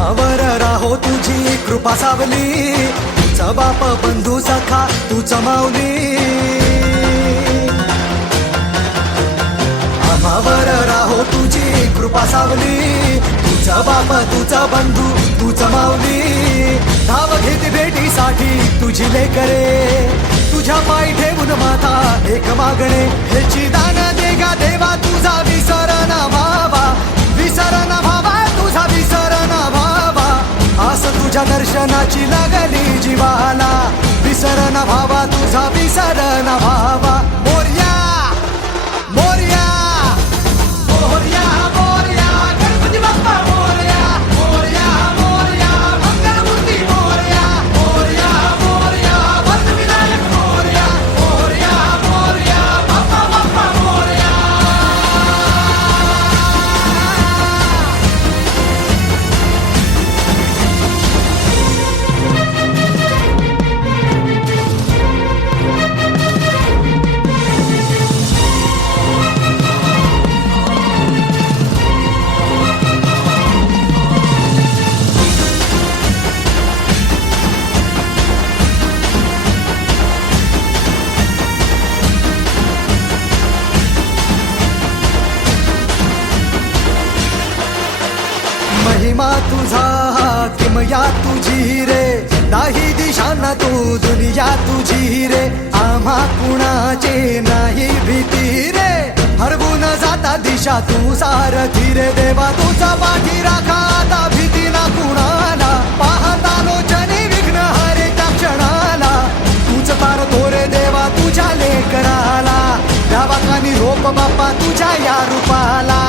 आम्हावर राहो तुझी कृपा सावली, तुझा बाप बंधू सखा तूच माऊली. आम्हावर राहो तुझी कृपा सावली, तुझा बाप तुझा बंधू तूच माऊली. धाव घेत भेटीसाठी तुझी लेकरे, तुझ्या पायी ठेवून माथा एक मागणे. ह्याची दान दे गा देवा तुझा विसर ना भावा, विसर ना भावा तुझा विसर ना भावा. आस तुझ्या दर्शनाची लागली जीवाला, विसर ना भावा तुझा विसर ना भावा. मोरया मोरया मोरया मोरया गणपती बाप्पा मोरया, मोरया मोरया मंगलमूर्ती मोरया, मोरया मोरया वरदविनायक मोरया, मोरया मोरया बाप्पा बाप्पा मोरया. महिमा तुझा किमया तुझी रे, नाही दिशांना तू दुनिया तुझी रे. आम्हा कुणाचे नाही भीती रे, हरवून जाता दिशा तू सारथी रे. देवा तुझा पाठी राखा आता भीती ना कुणाला, पाहता लोचनी विघ्न हरे त्या क्षणाला. तूच तारतो रे देवा तुझ्या लेकराला, द्यावा कानी रोप बाप्पा तुझ्या या रूपाला.